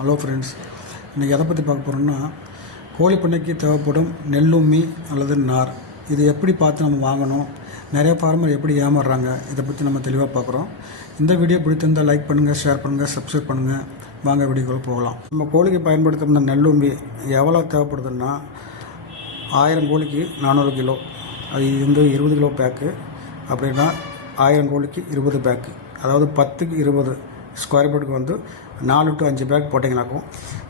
Hello friends இன்றைக்கி எதை பற்றி பார்க்க போகிறோம்னா கோழி பண்ணைக்கு தேவைப்படும் நெல்லும்மி அல்லது நார். இது எப்படி பார்த்து நம்ம வாங்கணும்? நிறைய ஃபார்மர் எப்படி ஏமாறுறாங்க? இதை பற்றி நம்ம தெளிவாக பார்க்குறோம். இந்த வீடியோ பிடித்திருந்தால் லைக் பண்ணுங்கள் ஷேர் பண்ணுங்கள் சப்ஸ்கிரைப் பண்ணுங்கள் வாங்க வீடியோக்குள்ளே போகலாம். நம்ம கோழிக்கு பயன்படுத்துகிற நெல்லும்பி எவ்வளோ தேவைப்படுதுன்னா ஆயிரம் கோழிக்கு நானூறு கிலோ. அது வந்து இருபது கிலோ பேக்கு அப்படின்னா ஆயிரம் கோழிக்கு இருபது பேக்கு அதாவது பத்துக்கு இருபது. ஸ்கொயர் ஃபீட்டுக்கு வந்து நாலு டு அஞ்சு பேக் போட்டிங்கனாக்கும்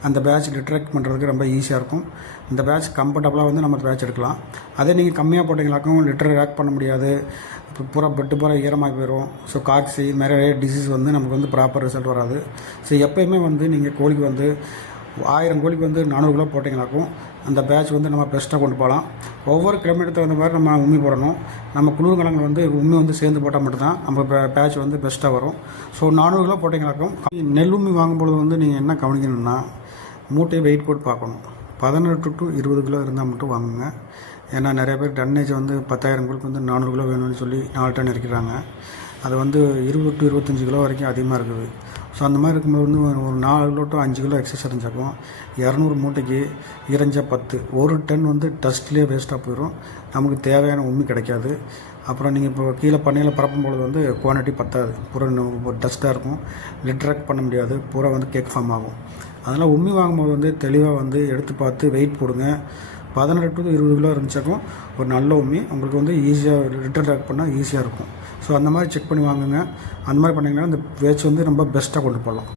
அந்த பேட்ச் டிட்ராக்ட் பண்ணுறதுக்கு ரொம்ப ஈஸியாக இருக்கும். இந்த பேட்ச் கம்ஃபர்டபுளாக வந்து நம்ம பேட்ச் எடுக்கலாம். அதே நீங்கள் கம்மியாக போட்டிங்கனாக்கும் லிட்டர் ரேக் பண்ண முடியாது. இப்போ பூரா பெட்டு பூரா ஈரமாக போயிடும் ஸோ காக்ஸி நிறைய டிசீஸ் வந்து நமக்கு வந்து ப்ராப்பர் ரிசல்ட் வராது. ஸோ எப்போயுமே வந்து நீங்கள் கோழிக்கு வந்து ஆயிரம் கோழிக்கு வந்து நானூறு கிலோ போட்டிங்கனாக்கும் அந்த பேட்ச் வந்து நம்ம பெஸ்ட்டாக கொண்டு போகலாம். ஒவ்வொரு கிலோமீட்டர் தகுந்த மாதிரி நம்ம உம்மி போடணும். நம்ம குளிர்காலங்கள் வந்து உம்மி வந்து சேர்ந்து போட்டால் மட்டும்தான் நம்ம பேட்ச் வந்து பெஸ்ட்டாக வரும். ஸோ நானூறு கிலோ போட்டிங்கனாக்கும் நெல் உம்மி வாங்கும்பொழுது வந்து நீங்கள் என்ன கவனிக்கணும்னா மூட்டையை வெயிட் போட்டு பார்க்கணும். பதினெட்டு டு இருபது கிலோ இருந்தால் மட்டும் வாங்குங்க. ஏன்னா நிறைய பேர் டன்னேஜ் வந்து பத்தாயிரம் கோழிக்கு வந்து நானூறு கிலோ வேணும்னு சொல்லி நாலு டன் இருக்கிறாங்க அது வந்து இருபது டு இருபத்தஞ்சி கிலோ வரைக்கும் அதிகமாக இருக்குது. ஸோ அந்த மாதிரி இருக்கும்போது வந்து ஒரு- நாலு கிலோ டு அஞ்சு கிலோ எக்ஸஸ் இறஞ்சாக்கும் இரநூறு மூட்டைக்கு இறஞ்சா பத்து. ஒரு டன் வந்து டஸ்ட்லேயே வேஸ்ட்டாக போயிடும் நமக்கு தேவையான உண்மை கிடைக்காது. அப்புறம் நீங்கள் இப்போ கீழே பண்ணையில் பரப்பும் பொழுது வந்து குவான்டிட்டி பத்தாது. பூரா டஸ்ட்டாக இருக்கும். லிட்ராக் பண்ண முடியாது. பூரா வந்து கேக் ஃபார்ம் ஆகும். அதனால் உம்மி வாங்கும்போது வந்து தெளிவாக வந்து எடுத்து பார்த்து வெயிட் போடுங்க. பதினெட்டு டு இருபது கிலோ இருந்துச்சாக்கும் ஒரு நல்ல உமி உங்களுக்கு வந்து ஈஸியாக ரிட்டர்ன் ட்ராக் பண்ணால் ஈஸியாக இருக்கும். ஸோ அந்த மாதிரி செக் பண்ணி வாங்குங்க. அந்த மாதிரி பண்ணிங்கன்னா இந்த பேச்சு வந்து ரொம்ப பெஸ்ட்டாக கொண்டு போகலாம்.